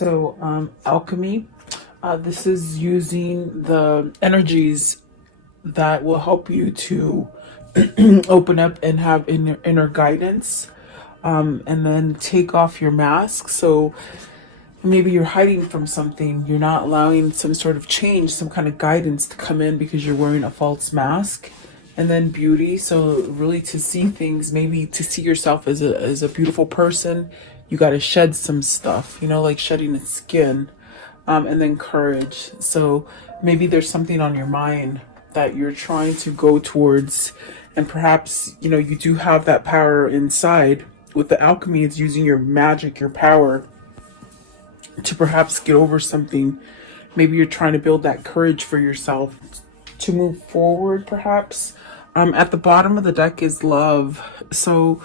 So, alchemy, this is using the energies that will help you to open up and have inner guidance, and then take off your mask. So maybe you're hiding from something, you're not allowing some sort of change, some kind of guidance to come in because you're wearing a false mask. And then beauty, so really to see things, maybe to see yourself as a beautiful person, you got to shed some stuff, like shedding a skin. And then courage, so maybe there's something on your mind that you're trying to go towards, and perhaps you do have that power inside. With the alchemy, it's using your magic, your power, to perhaps get over something. Maybe you're trying to build that courage for yourself to move forward, perhaps. At the bottom of the deck is love. So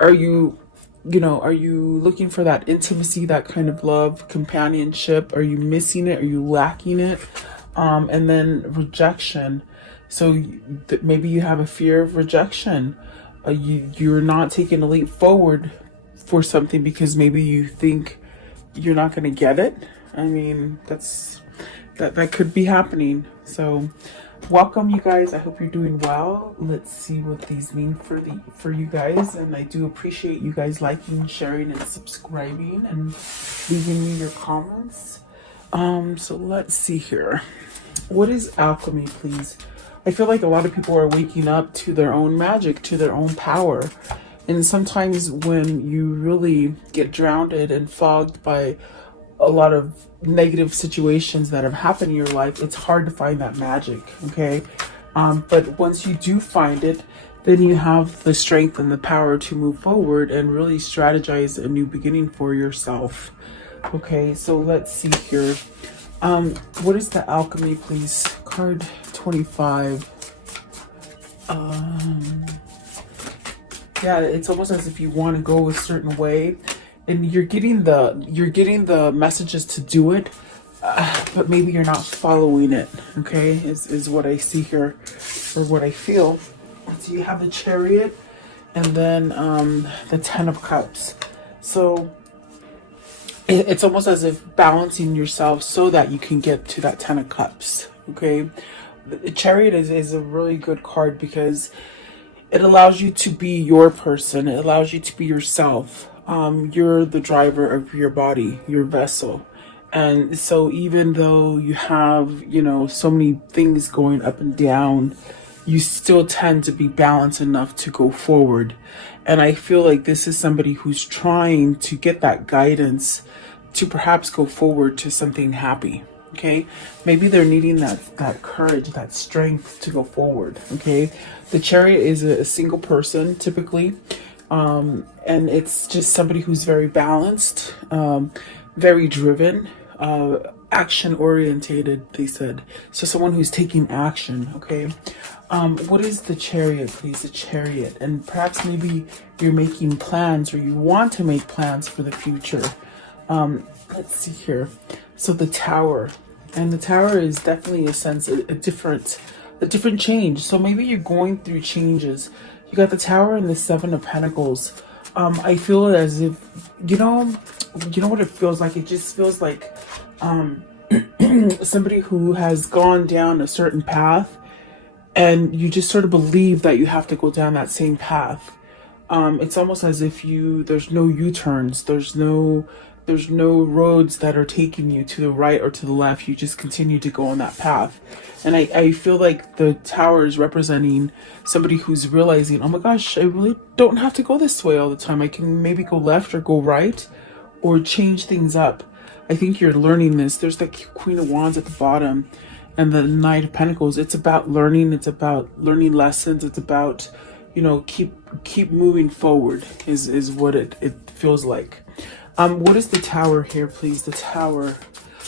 are you looking for that intimacy, that kind of love, companionship? Are you missing it? Are you lacking it? And then rejection. So maybe you have a fear of rejection. You're not taking a leap forward for something because maybe you think you're not going to get it. I mean, that could be happening. So welcome, you guys. I hope you're doing well. Let's see what these mean for you guys. And I do appreciate you guys liking, sharing, and subscribing, and leaving me your comments. So let's see here. What is alchemy, please? I feel like a lot of people are waking up to their own magic, to their own power. And sometimes when you really get drowned and fogged by a lot of negative situations that have happened in your life, it's hard to find that magic, okay? But once you do find it, then you have the strength and the power to move forward and really strategize a new beginning for yourself. Okay, so let's see here. What is the alchemy, please? Card 25. Yeah, it's almost as if you want to go a certain way, and you're getting the messages to do it, but maybe you're not following it. Okay, is what I see here, or what I feel. So you have the Chariot, and then the Ten of Cups. So it's almost as if balancing yourself so that you can get to that Ten of Cups. Okay, the Chariot is a really good card because it allows you to be your person. It allows you to be yourself. You're the driver of your body, your vessel. And so even though you have, so many things going up and down, you still tend to be balanced enough to go forward. And I feel like this is somebody who's trying to get that guidance to perhaps go forward to something happy. Okay, maybe they're needing that courage, that strength to go forward. Okay, the Chariot is a single person typically, and it's just somebody who's very balanced, very driven, action orientated, they said. So someone who's taking action. Okay, what is the Chariot, please? The Chariot. And perhaps maybe you're making plans, or you want to make plans for the future. Let's see here. So the Tower. And the Tower is definitely a sense, a different change. So maybe you're going through changes. You got the Tower and the Seven of Pentacles. I feel as if, you know what it feels like? It just feels like somebody who has gone down a certain path, and you just sort of believe that you have to go down that same path. It's almost as if there's no U-turns, there's no roads that are taking you to the right or to the left. You just continue to go on that path. And I feel like the Tower is representing somebody who's realizing, oh my gosh, I really don't have to go this way all the time. I can maybe go left or go right, or change things up. I think you're learning this. There's the Queen of Wands at the bottom and the Knight of Pentacles. It's about learning. It's about learning lessons. It's about, keep moving forward is what it feels like. What is the Tower here, please? The Tower.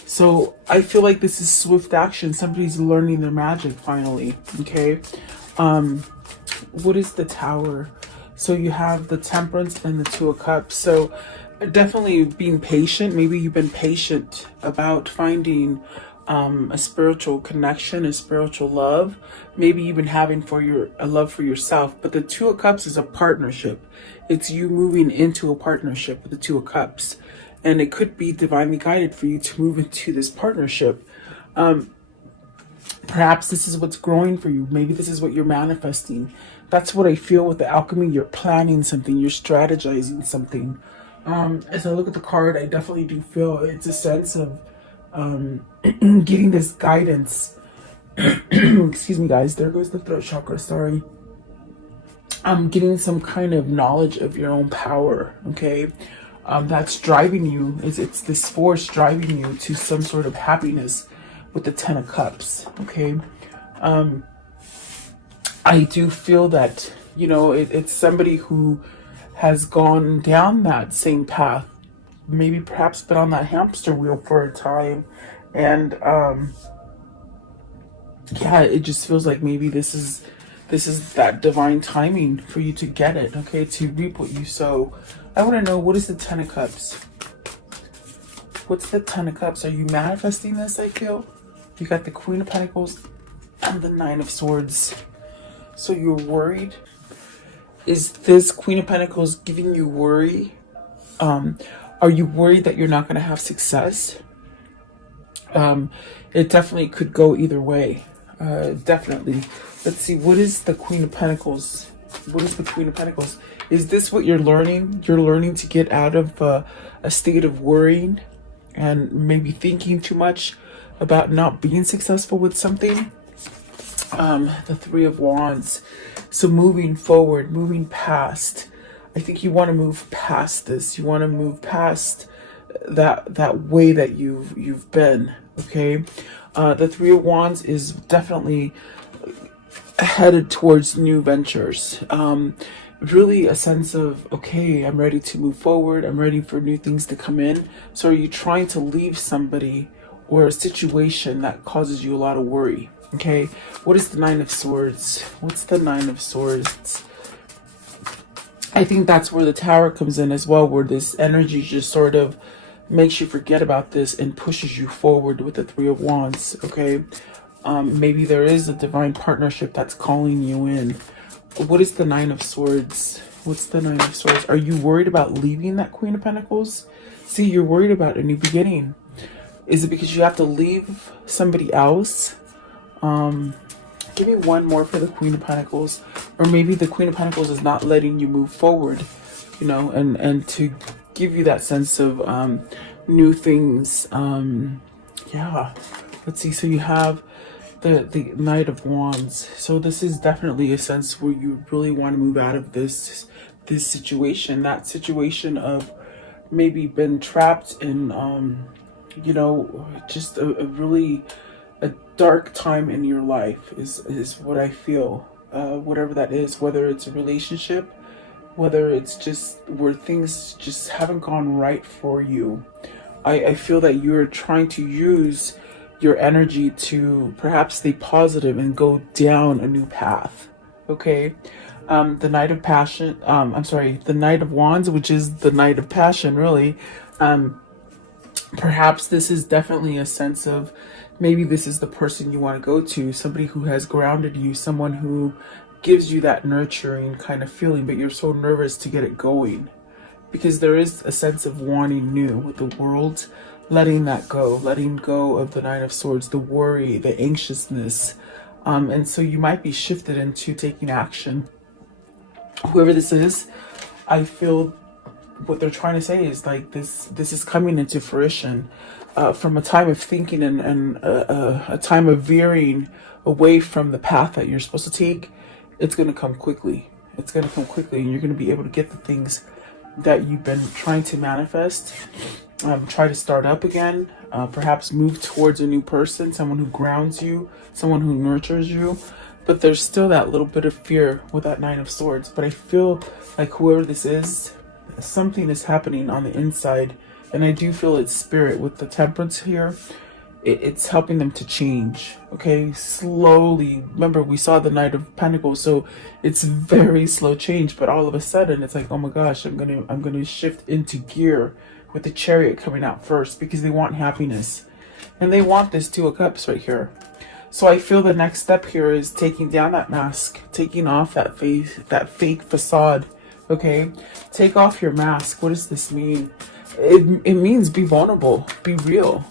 So I feel like this is swift action. Somebody's learning their magic finally. Okay. What is the Tower? So you have the Temperance and the Two of Cups. So definitely being patient. Maybe you've been patient about finding a spiritual connection, a spiritual love. Maybe you've been having a love for yourself. But the Two of Cups is a partnership. It's you moving into a partnership with the Two of Cups. and it could be divinely guided for you to move into this partnership. Perhaps this is what's growing for you. Maybe this is what you're manifesting. That's what I feel with the alchemy. You're planning something. You're strategizing something. As I look at the card, I definitely do feel it's a sense of getting this guidance. Excuse me, guys. There goes the throat chakra. Sorry. Getting some kind of knowledge of your own power. Okay. That's driving you. It's this force driving you to some sort of happiness with the Ten of Cups. Okay. I do feel that, you know, it's somebody who has gone down that same path, maybe perhaps been on that hamster wheel for a time, and yeah, it just feels like maybe this is that divine timing for you to get it, okay, to reap what you sow. I want to know, what is the Ten of Cups? What's the Ten of Cups? Are you manifesting this? I feel you got the Queen of Pentacles and the Nine of Swords. So you're worried. Is this Queen of Pentacles giving you worry? Are you worried that you're not going to have success? It definitely could go either way. Definitely. Let's see. What is the Queen of Pentacles? What is the Queen of Pentacles? Is this what you're learning? You're learning to get out of a state of worrying and maybe thinking too much about not being successful with something. The Three of Wands. So moving forward, moving past. I think you want to move past this. You want to move past that way that you've been. Okay. The Three of Wands is definitely headed towards new ventures. Really a sense of, okay, I'm ready to move forward. I'm ready for new things to come in. So are you trying to leave somebody or a situation that causes you a lot of worry? Okay, what is the Nine of Swords? What's the Nine of Swords? I think that's where the Tower comes in as well, where this energy just sort of makes you forget about this and pushes you forward with the Three of Wands. Okay, maybe there is a divine partnership that's calling you in. What is the Nine of Swords? What's the Nine of Swords? Are you worried about leaving that Queen of Pentacles? See, you're worried about a new beginning. Is it because you have to leave somebody else? Give me one more for the Queen of Pentacles. Or maybe the Queen of Pentacles is not letting you move forward, you know, and to give you that sense of new things. Yeah, let's see. So you have the Knight of Wands. So this is definitely a sense where you really want to move out of this situation, that situation of maybe been trapped in you know, just a really a dark time in your life is what I feel. Whatever that is, whether it's a relationship, whether it's just where things just haven't gone right for you. I feel that you're trying to use your energy to perhaps stay positive and go down a new path. Okay. The Knight of Passion, I'm sorry, the Knight of Wands, which is the Knight of Passion, really. Perhaps this is definitely a sense of, maybe this is the person you want to go to, somebody who has grounded you, someone who gives you that nurturing kind of feeling, but you're so nervous to get it going. Because there is a sense of wanting new with the world, letting that go, letting go of the Nine of Swords, the worry, the anxiousness. And so you might be shifted into taking action. Whoever this is, I feel what they're trying to say is like this is coming into fruition. From a time of thinking and a time of veering away from the path that you're supposed to take, it's going to come quickly. It's going to come quickly, and you're going to be able to get the things that you've been trying to manifest. Try to start up again. Perhaps move towards a new person, someone who grounds you, someone who nurtures you. But there's still that little bit of fear with that Nine of Swords. But I feel like whoever this is, something is happening on the inside. And I do feel it's spirit with the Temperance here. It's helping them to change, okay? Slowly. Remember, we saw the Knight of Pentacles, so it's very slow change. But all of a sudden, it's like, oh my gosh, I'm gonna shift into gear with the Chariot coming out first, because they want happiness, and they want this Two of Cups right here. So I feel the next step here is taking down that mask, taking off that face, that fake facade. Okay, take off your mask. What does this mean? it means be vulnerable, be real.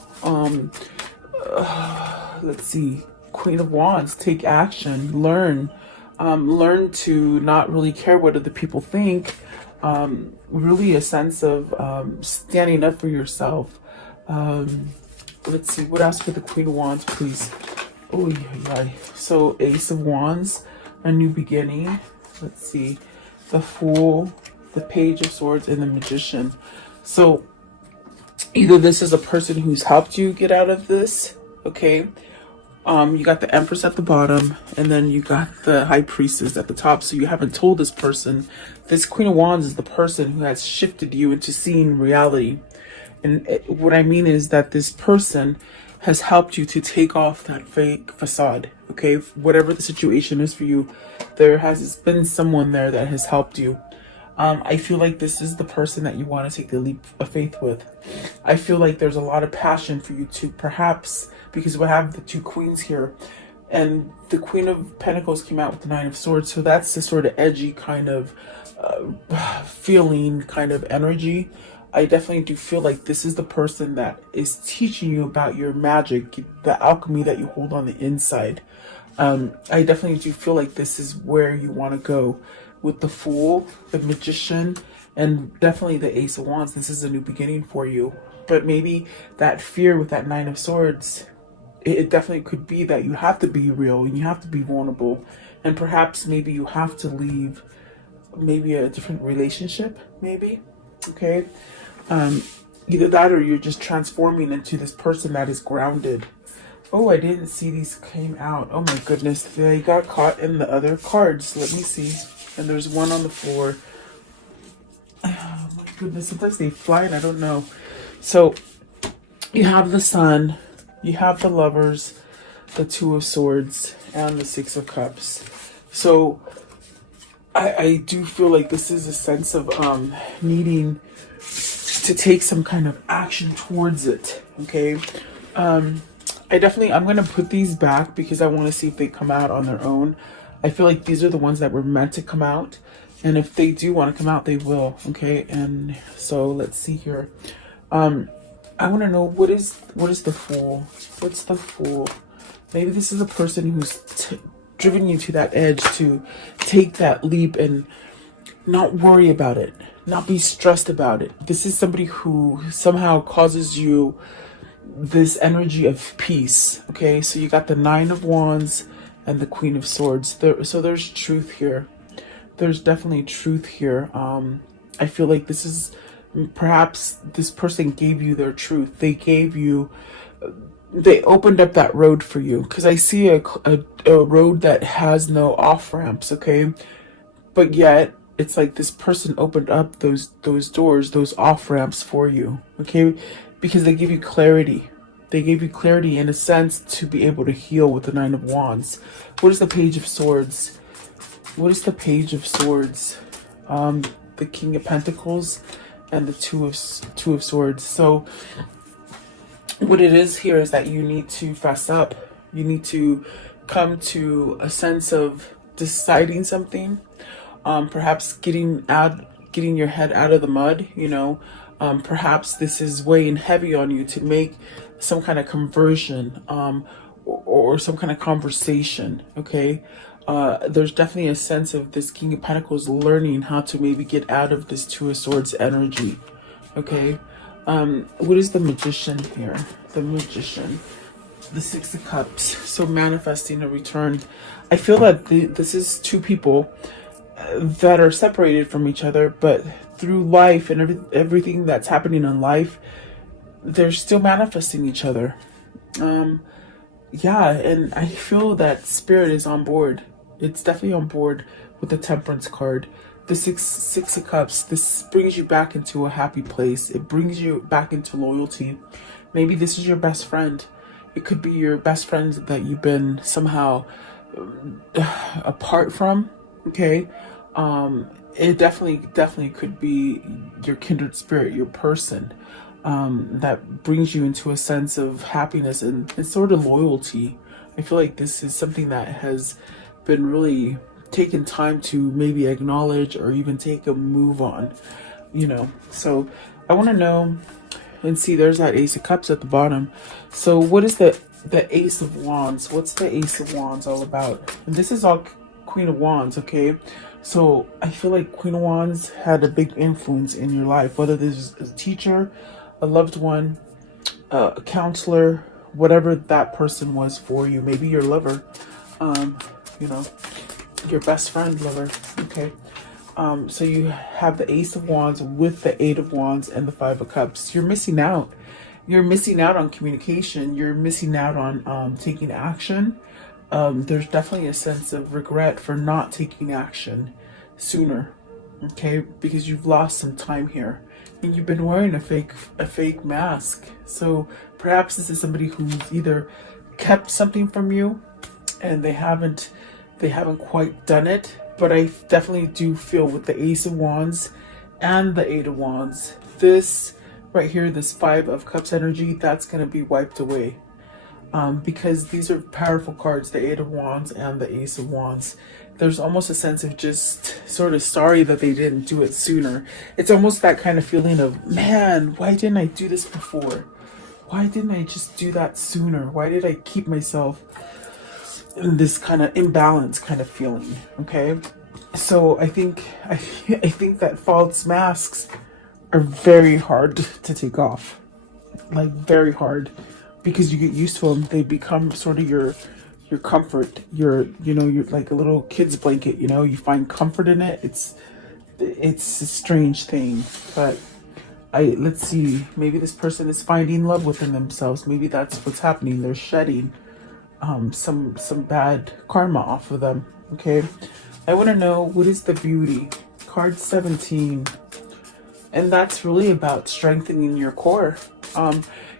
Let's see, Queen of Wands, take action, learn. Learn to not really care what other people think. Really a sense of standing up for yourself. Let's see, what else for the Queen of Wands, please? Oh, yeah. So Ace of Wands, a new beginning. Let's see, the Fool, the Page of Swords, and the Magician. So either this is a person who's helped you get out of this, okay? You got the Empress at the bottom, and then you got the High Priestess at the top. So you haven't told this person. This Queen of Wands is the person who has shifted you into seeing reality. And what I mean is that this person has helped you to take off that fake facade, okay? Whatever the situation is for you, there has been someone there that has helped you. I feel like this is the person that you want to take the leap of faith with. I feel like there's a lot of passion for you to perhaps, because we have the two queens here, and the Queen of Pentacles came out with the Nine of Swords, so that's the sort of edgy kind of feeling, kind of energy. I definitely do feel like this is the person that is teaching you about your magic, the alchemy that you hold on the inside. I definitely do feel like this is where you want to go with the Fool, the Magician, and definitely the Ace of Wands. This is a new beginning for you. But maybe that fear with that Nine of Swords, it definitely could be that you have to be real and you have to be vulnerable. And perhaps maybe you have to leave maybe a different relationship, maybe. Okay. Either that or you're just transforming into this person that is grounded. Oh, I didn't see these came out. Oh my goodness. They got caught in the other cards. Let me see. And there's one on the floor. Oh my goodness. Sometimes they fly and I don't know. So you have the Sun, you have the Lovers, the Two of Swords, and the Six of Cups. So I do feel like this is a sense of needing to take some kind of action towards it. Okay. I'm going to put these back because I want to see if they come out on their own. I feel like these are the ones that were meant to come out. And if they do want to come out, they will. Okay. And so let's see here. I want to know what is the Fool? What's the Fool? Maybe this is a person who's driven you to that edge to take that leap and not worry about it, not be stressed about it. This is somebody who somehow causes you this energy of peace. Okay, so you got the Nine of Wands and the Queen of Swords. So there's truth here. There's definitely truth here. I feel like this is perhaps this person gave you their truth. They opened up that road for you, because I see a road that has no off ramps. Okay, but yet it's like this person opened up those doors, those off ramps for you. Okay, because they give you clarity. They gave you clarity in a sense to be able to heal with the Nine of Wands. What is the Page of Swords? What is the Page of Swords? The King of Pentacles and the Two of Swords. So what it is here is that you need to fess up. You need to come to a sense of deciding something. Perhaps getting your head out of the mud, you know. Perhaps this is weighing heavy on you to make some kind of conversion, or some kind of conversation. Okay. There's definitely a sense of this King of Pentacles learning how to maybe get out of this Two of Swords energy. Okay. What is the Magician here? The Magician, the Six of Cups. So manifesting a return. I feel that this is two people that are separated from each other, but through life and everything that's happening in life, they're still manifesting each other. Yeah, and I feel that Spirit is on board. It's definitely on board with the Temperance card. The six of Cups, this brings you back into a happy place. It brings you back into loyalty. Maybe this is your best friend. It could be your best friend that you've been somehow apart from. Okay. It definitely could be your kindred spirit, your person, that brings you into a sense of happiness and sort of loyalty. I feel like this is something that has been really taken time to maybe acknowledge or even take a move on, you know. So I want to know, and see, there's that Ace of Cups at the bottom. So what is the Ace of Wands? What's the Ace of Wands all about? And this is all Queen of Wands, okay? So I feel like Queen of Wands had a big influence in your life, whether this is a teacher, a loved one, a counselor, whatever that person was for you. Maybe your lover, you know, your best friend lover, okay? So you have the Ace of Wands with the Eight of Wands and the Five of Cups. You're missing out. You're missing out on communication. You're missing out on taking action. There's definitely a sense of regret for not taking action sooner, okay? Because you've lost some time here, and you've been wearing a fake mask. So perhaps this is somebody who's either kept something from you, and they haven't quite done it. But I definitely do feel with the Ace of Wands and the Eight of Wands, this right here, this Five of Cups energy, that's going to be wiped away. Because these are powerful cards, the Eight of Wands and the Ace of Wands. There's almost a sense of just sort of sorry that they didn't do it sooner. It's almost that kind of feeling of, man, why didn't I do this before? Why didn't I just do that sooner? Why did I keep myself in this kind of imbalance kind of feeling, okay? So I think that false masks are very hard to take off, like very hard, because you get used to them. They become sort of your comfort, you're like a little kid's blanket, you find comfort in it. It's a strange thing, but let's see, maybe this person is finding love within themselves. Maybe that's what's happening. They're shedding some bad karma off of them, okay? I want to know, what is the beauty? Card 17. And that's really about strengthening your core.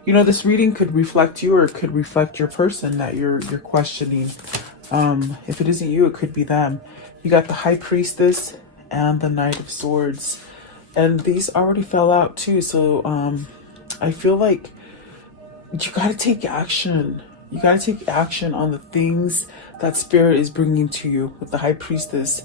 This reading could reflect you, or it could reflect your person that you're questioning. If it isn't you, it could be them. You got the High Priestess and the Knight of Swords. And these already fell out too. So I feel like you got to take action. You got to take action on the things that Spirit is bringing to you. With the High Priestess,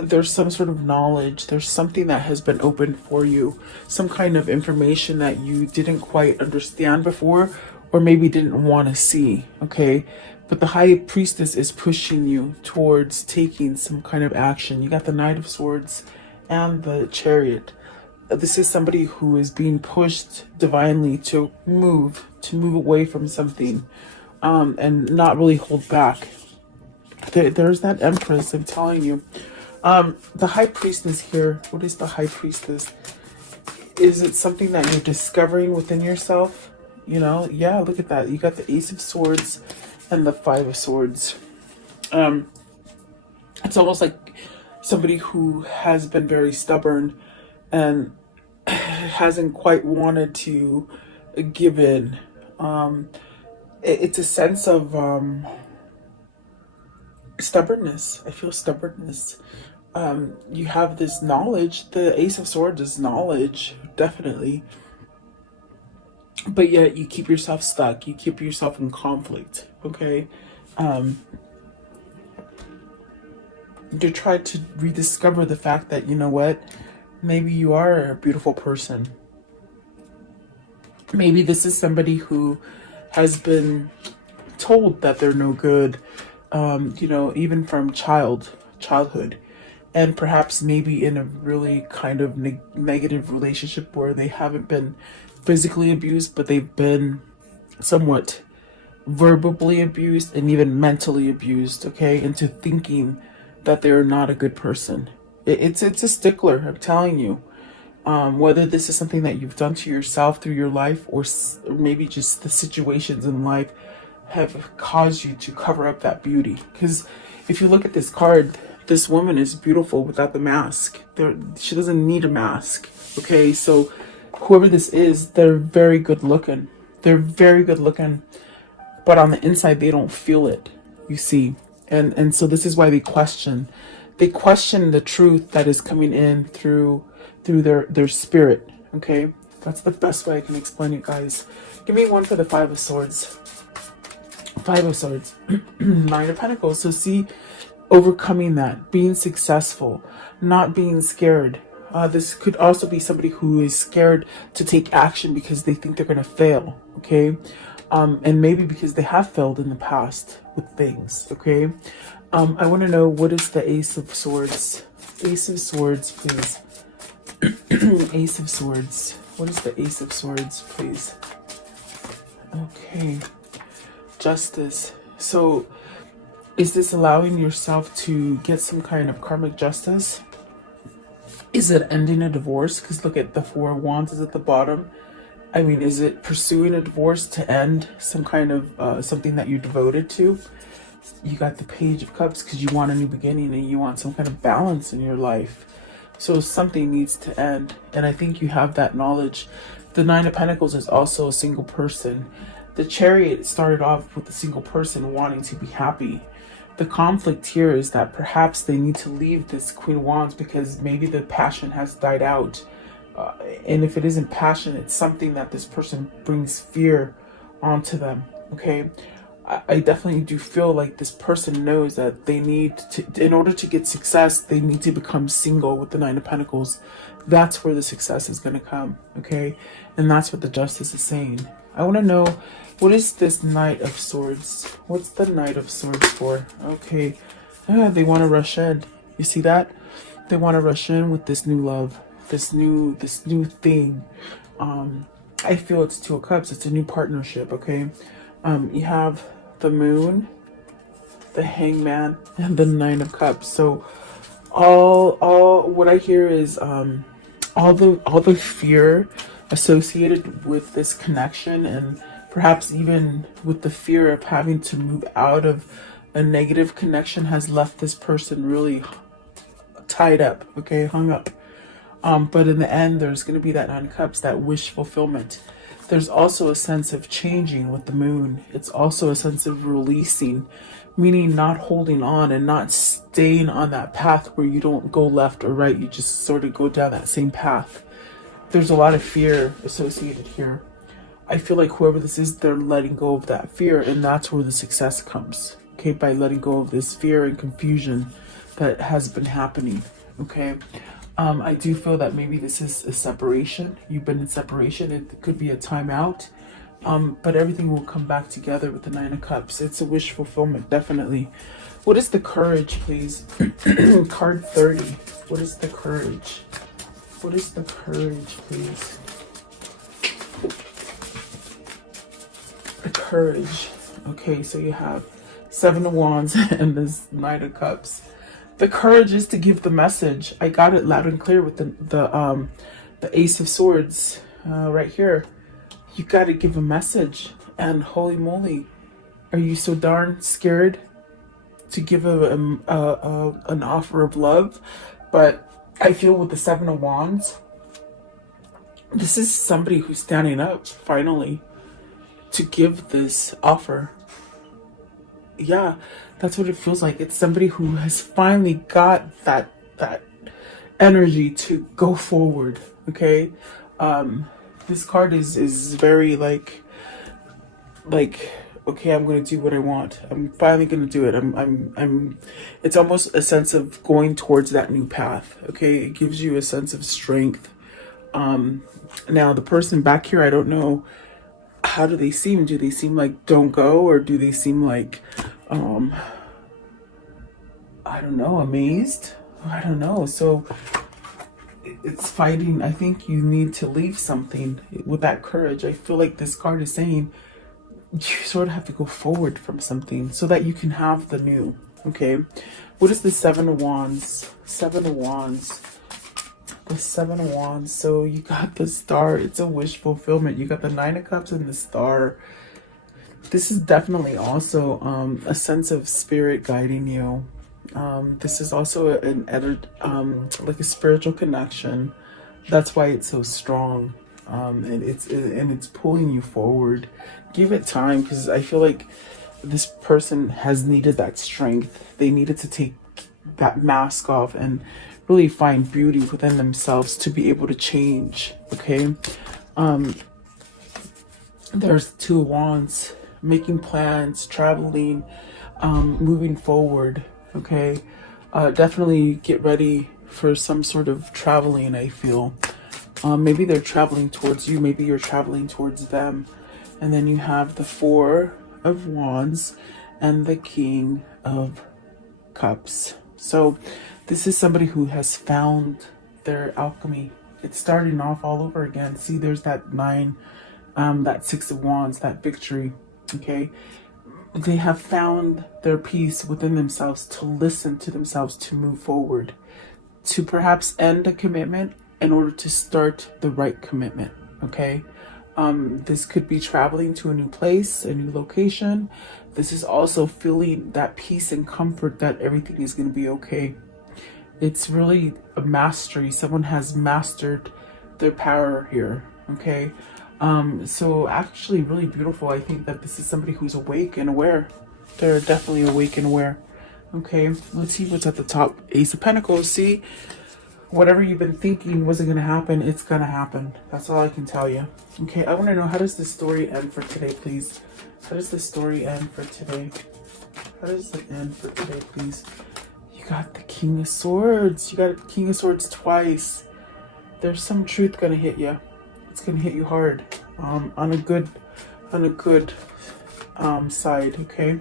there's some sort of knowledge. There's something that has been opened for you. Some kind of information that you didn't quite understand before, or maybe didn't want to see, okay? But the High Priestess is pushing you towards taking some kind of action. You got the Knight of Swords and the Chariot. This is somebody who is being pushed divinely to move away from something. And not really hold back. There's that Empress, I'm telling you. The High Priestess here, what is the High Priestess? Is it something that you're discovering within yourself? Yeah, look at that. You got the Ace of Swords and the Five of Swords. It's almost like somebody who has been very stubborn and hasn't quite wanted to give in. It's a sense of stubbornness. I feel stubbornness. You have this knowledge. The Ace of Swords is knowledge, definitely. But yet you keep yourself stuck. You keep yourself in conflict, okay? You try to rediscover the fact that, you know what? Maybe you are a beautiful person. Maybe this is somebody who has been told that they're no good, even from childhood, and perhaps maybe in a really kind of negative relationship where they haven't been physically abused, but they've been somewhat verbally abused and even mentally abused, okay, into thinking that they're not a good person. It's a stickler, I'm telling you. Whether this is something that you've done to yourself through your life, or maybe just the situations in life have caused you to cover up that beauty. Because if you look at this card, this woman is beautiful without the mask. She doesn't need a mask, okay? So whoever this is, they're very good looking. They're very good looking, but on the inside, they don't feel it, you see. And so this is why they question. They question the truth that is coming in through their spirit, okay? That's the best way I can explain it, guys. Give me one for the Five of Swords. Five of Swords. Nine of Pentacles. So see, overcoming that, being successful, not being scared, This could also be somebody who is scared to take action because they think they're going to fail, okay? And maybe because they have failed in the past with things, okay? I want to know, what is the Ace of Swords? Ace of Swords, please. Ace of Swords. What is the Ace of Swords, please? Okay. Justice. So, is this allowing yourself to get some kind of karmic justice? Is it ending a divorce? Because look at the Four of Wands is at the bottom. I mean, is it pursuing a divorce to end some kind of something that you're devoted to? You got the Page of Cups because you want a new beginning and you want some kind of balance in your life. So something needs to end. And I think you have that knowledge. The Nine of Pentacles is also a single person. The Chariot started off with a single person wanting to be happy. The conflict here is that perhaps they need to leave this Queen of Wands because maybe the passion has died out. And if it isn't passion, it's something that this person brings fear onto them, okay? I definitely do feel like this person knows that they need to, in order to get success, they need to become single with the Nine of Pentacles. That's where the success is going to come, okay? And that's what the Justice is saying. I want to know, what is this Knight of Swords? What's the Knight of Swords for? Okay, they want to rush in. You see that? They want to rush in with this new love, this new thing. I feel it's Two of Cups. It's a new partnership, okay? You have the Moon, the Hangman, and the Nine of Cups. So all what I hear is all the fear associated with this connection, and perhaps even with the fear of having to move out of a negative connection, has left this person really tied up, okay, hung up. But in the end, there's going to be that Nine of Cups, that wish fulfillment. There's also a sense of changing with the Moon. It's also a sense of releasing, meaning not holding on and not staying on that path where you don't go left or right. You just sort of go down that same path. There's a lot of fear associated here. I feel like whoever this is, they're letting go of that fear, and that's where the success comes, okay, by letting go of this fear and confusion that has been happening, okay? I do feel that maybe this is a separation. You've been in separation. It could be a timeout, but everything will come back together with the Nine of Cups. It's a wish fulfillment, definitely. What is the Courage, please? Card 30. What is the Courage? What is the Courage, please? The Courage. Okay, so you have Seven of Wands and this Knight of Cups. The courage is to give the message. I got it loud and clear with the Ace of Swords right here. You got to give a message, and holy moly, are you so darn scared to give an offer of love? But I feel with the Seven of Wands, this is somebody who's standing up finally to give this offer. Yeah, that's what it feels like. It's somebody who has finally got that energy to go forward, okay? This card is very like okay, I'm going to do what I want. I'm finally going to do it. It's almost a sense of going towards that new path, okay? It gives you a sense of strength. Now the person back here, I don't know, how do they seem? Do they seem like don't go, or do they seem like I don't know, amazed? I don't know. So it's fighting. I think you need to leave something with that courage. I feel like this card is saying you sort of have to go forward from something so that you can have the new, okay? What is the Seven of Wands? Seven of Wands. The Seven of Wands. So you got the Star. It's a wish fulfillment. You got the Nine of Cups and the Star. This is definitely also a sense of spirit guiding you. This is also like a spiritual connection. That's why it's so strong. And it's pulling you forward. Give it time, because I feel like this person has needed that strength. They needed to take that mask off and really find beauty within themselves to be able to change, okay? There's Two of Wands, making plans, traveling, moving forward, okay? Definitely get ready for some sort of traveling, I feel. Maybe they're traveling towards you, maybe you're traveling towards them. And then you have the Four of Wands and the King of Cups. So this is somebody who has found their alchemy. It's starting off all over again. See, there's that 9, that 6 of Wands, that victory. Okay, they have found their peace within themselves to listen to themselves, to move forward, to perhaps end a commitment in order to start the right commitment. Okay, this could be traveling to a new place, a new location. This is also feeling that peace and comfort that everything is going to be okay. It's really a mastery. Someone has mastered their power here. Okay, so actually really beautiful. I think that this is somebody who's awake and aware. They're definitely awake and aware. Okay, let's see what's at the top. Ace of Pentacles. See, whatever you've been thinking wasn't going to happen, it's going to happen. That's all I can tell you. Okay, I want to know, how does this story end for today, please? How does this story end for today? How does it end for today, please? You got the King of Swords. You got King of Swords twice. There's some truth going to hit you. It's going to hit you hard, on a good side. Okay,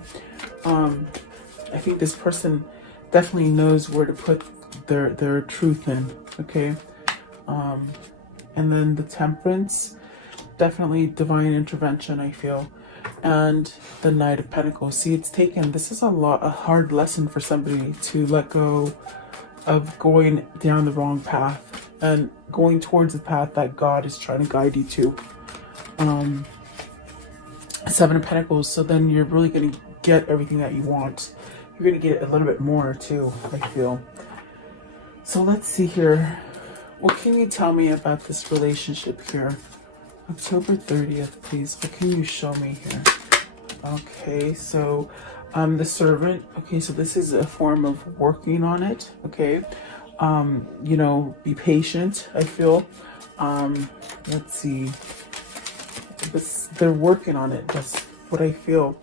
I think this person definitely knows where to put their truth in. Okay, and then the Temperance, definitely divine intervention, I feel. And the Knight of Pentacles. See, it's taken, this is a hard lesson for somebody to let go of going down the wrong path and going towards the path that God is trying to guide you to. 7 of Pentacles. So then you're really going to get everything that you want. You're going to get a little bit more too, I feel. So let's see here. What can you tell me about this relationship here? October 30th, please. What can you show me here? Okay, so the Servant. Okay, so this is a form of working on it. Okay, you know, be patient, I feel. Let's see. They're working on it. That's what I feel.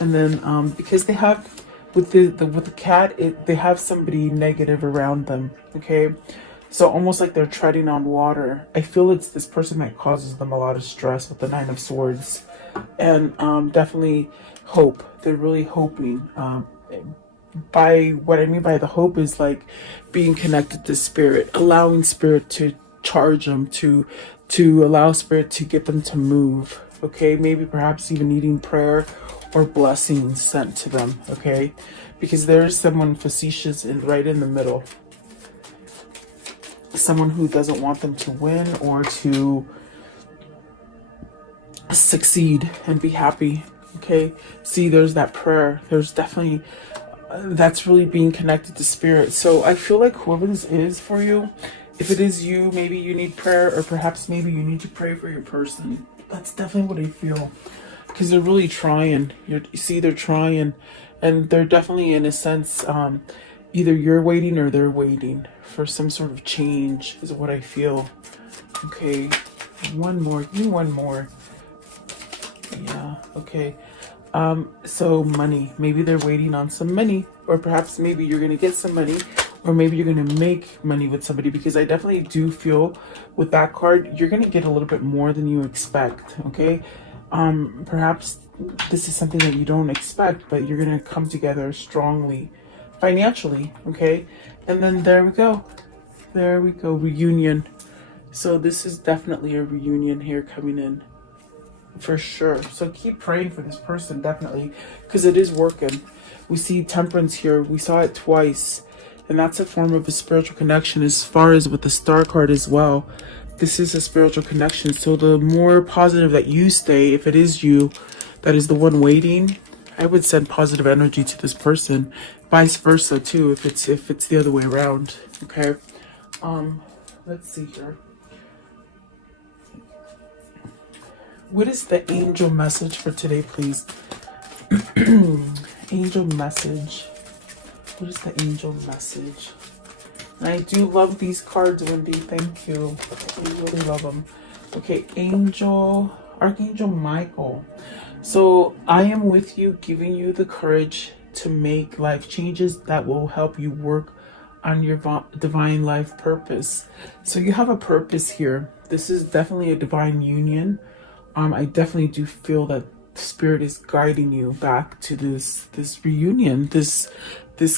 And then because they have with the cat, they have somebody negative around them. Okay, so almost like they're treading on water. I feel it's this person that causes them a lot of stress with the 9 of Swords. And definitely hope. They're really hoping. By what I mean by the hope is like being connected to Spirit, allowing Spirit to charge them, to allow Spirit to get them to move. Okay, maybe perhaps even needing prayer or blessings sent to them. Okay, because there's someone facetious and right in the middle. Someone who doesn't want them to win or to succeed and be happy. Okay, see, there's that prayer. There's definitely that's really being connected to Spirit. So I feel like whoever this is for you, if it is you, maybe you need prayer, or perhaps maybe you need to pray for your person. That's definitely what I feel, because they're really trying. You see, they're trying, and they're definitely, in a sense, either you're waiting or they're waiting for some sort of change, is what I feel. Okay, one more. Give me one more. Yeah, okay. So money. Maybe they're waiting on some money, or perhaps maybe you're going to get some money, or maybe you're going to make money with somebody, because I definitely do feel with that card, you're going to get a little bit more than you expect. Okay. Perhaps this is something that you don't expect, but you're going to come together strongly financially. Okay. And then there we go. There we go. Reunion. So this is definitely a reunion here coming in. For sure. So keep praying for this person, definitely, because it is working. We see Temperance here. We saw it twice, and that's a form of a spiritual connection, as far as with the Star card as well. This is a spiritual connection. So the more positive that you stay, if it is you that is the one waiting, I would send positive energy to this person. Vice versa too, if it's the other way around. Okay. Let's see here. What is the angel message for today, please? Angel message. What is the angel message? And I do love these cards, Wendy. Thank you. I really love them. Okay, Archangel Michael. So I am with you, giving you the courage to make life changes that will help you work on your divine life purpose. So you have a purpose here. This is definitely a divine union. I definitely do feel that spirit is guiding you back to this reunion, this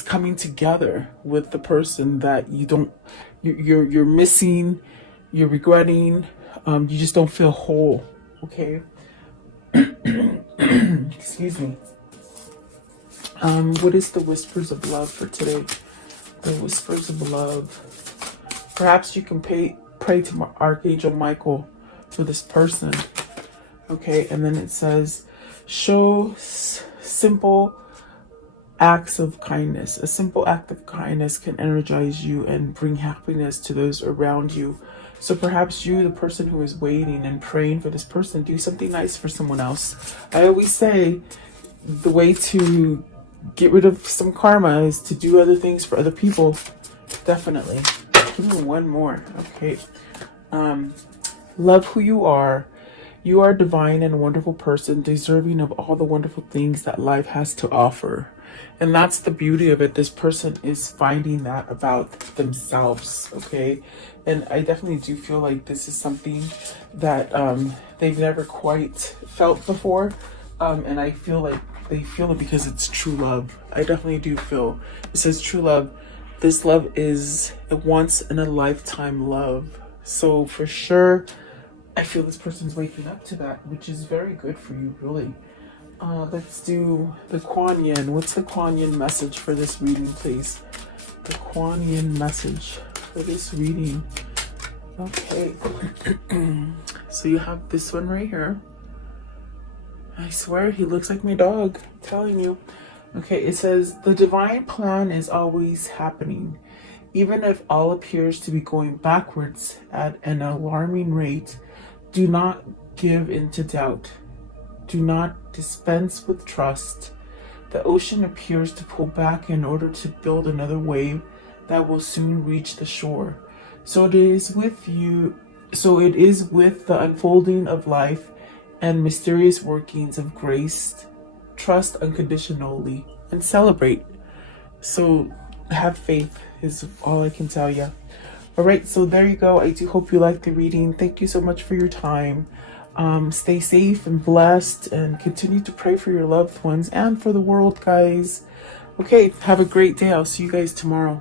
coming together with the person that you're missing, you're regretting, you just don't feel whole. Okay. Excuse me. What is the whispers of love for today? The whispers of love. Perhaps you can pray to Archangel Michael for this person. Okay, and then it says, show simple acts of kindness. A simple act of kindness can energize you and bring happiness to those around you. So perhaps you, the person who is waiting and praying for this person, do something nice for someone else. I always say the way to get rid of some karma is to do other things for other people. Definitely. Give me one more. Okay. Love who you are. You are a divine and wonderful person, deserving of all the wonderful things that life has to offer. And that's the beauty of it. This person is finding that about themselves, okay? And I definitely do feel like this is something that they've never quite felt before. And I feel like they feel it because it's true love. I definitely do feel. It says true love. This love is a once in a lifetime love. So for sure, I feel this person's waking up to that, which is very good for you, really. Let's do the Kuan Yin. What's the Kuan Yin message for this reading, please? The Kuan Yin message for this reading. Okay. So you have this one right here. I swear he looks like my dog. I'm telling you. Okay, it says, the divine plan is always happening. Even if all appears to be going backwards at an alarming rate, do not give in to doubt. Do not dispense with trust. The ocean appears to pull back in order to build another wave that will soon reach the shore. So it is with the unfolding of life and mysterious workings of grace. Trust unconditionally and celebrate. So have faith is all I can tell you. All right, so there you go. I do hope you liked the reading. Thank you so much for your time. Stay safe and blessed, and continue to pray for your loved ones and for the world, guys. Okay, have a great day. I'll see you guys tomorrow.